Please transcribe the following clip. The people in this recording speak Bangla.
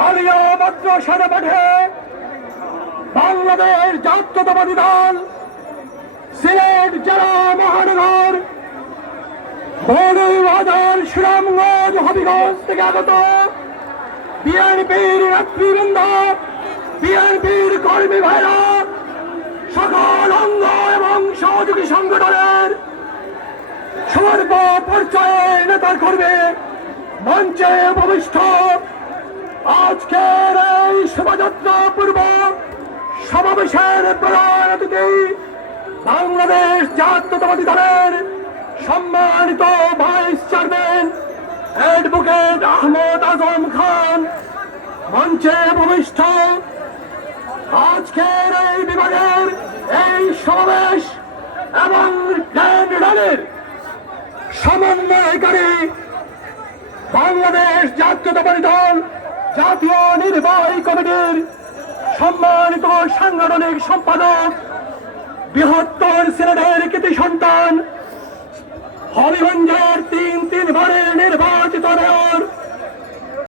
আলিয়া মাদ্রাসার মাঠে বাংলাদেশ জাতীয়তাবাদী দল সিলেট জেলা মহানগর বড়বাজার শ্রীরামগঞ্জ হবিগঞ্জ থেকে আগত বিএনপির নেতৃবৃন্দ, বিএনপির কর্মী ভাইরা, সকল অঙ্গ এবং সহযোগী সংগঠনের সর্ব পর্যায়ের নেতার কর্মী মঞ্চে উপবিষ্ট আজকের এই শোভাযাত্রা পূর্ব সমাবেশের প্রধান অতিথি বাংলাদেশ জাতীয়তাবাদী দলের সম্মানিত vice chairman advocate Ahmad Azam Khan, মঞ্চে উপবিষ্ট আজকের এই বিভাগের এই সমাবেশ এবং র্যালির সমন্বয়কারী বাংলাদেশ জাতীয়তাবাদী দল জাতীয় নির্বাহী কমিটির সম্মানিত সাংগঠনিক সম্পাদক, বৃহত্তর সিলেটের কৃতি সন্তান, হবিগঞ্জের তিনবারের নির্বাচিত মেয়র